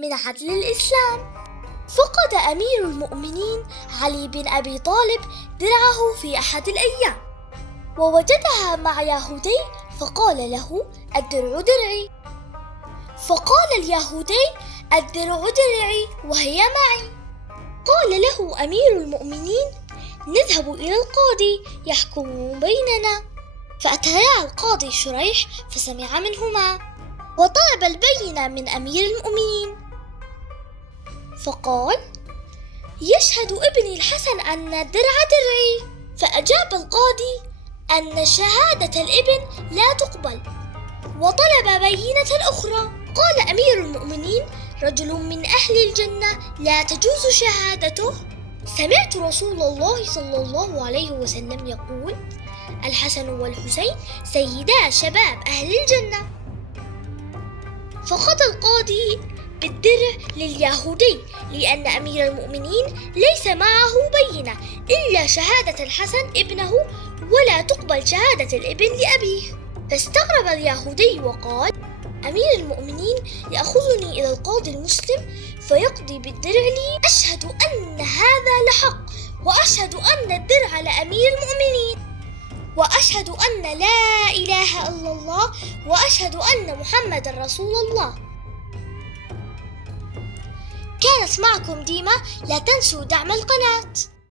من عدل الإسلام. فقد أمير المؤمنين علي بن أبي طالب درعه في أحد الأيام، ووجدها مع يهودي فقال له: الدرع درعي. فقال اليهودي: الدرع درعي وهي معي. قال له أمير المؤمنين: نذهب إلى القاضي يحكم بيننا. فأتيا القاضي شريح فسمع منهما، وطلب البينة من أمير المؤمنين، فقال: يشهد ابني الحسن أن الدرع درعي. فأجاب القاضي أن شهادة الابن لا تقبل، وطلب بينة أخرى. قال أمير المؤمنين: رجل من أهل الجنة لا تجوز شهادته. سمعت رسول الله صلى الله عليه وسلم يقول: الحسن والحسين سيدا شباب أهل الجنة. فقضى القاضي بالدرع لليهودي، لأن أمير المؤمنين ليس معه بينة إلا شهادة الحسن ابنه، ولا تقبل شهادة الابن لأبيه. فاستغرب اليهودي وقال: أمير المؤمنين يأخذني إلى القاضي المسلم فيقضي بالدرع لي؟ أشهد أن هذا لحق، وأشهد أن الدرع لأمير المؤمنين، وأشهد أن لا إله إلا الله، وأشهد أن محمد رسول الله. كانت معكم ديما، لا تنسوا دعم القناة.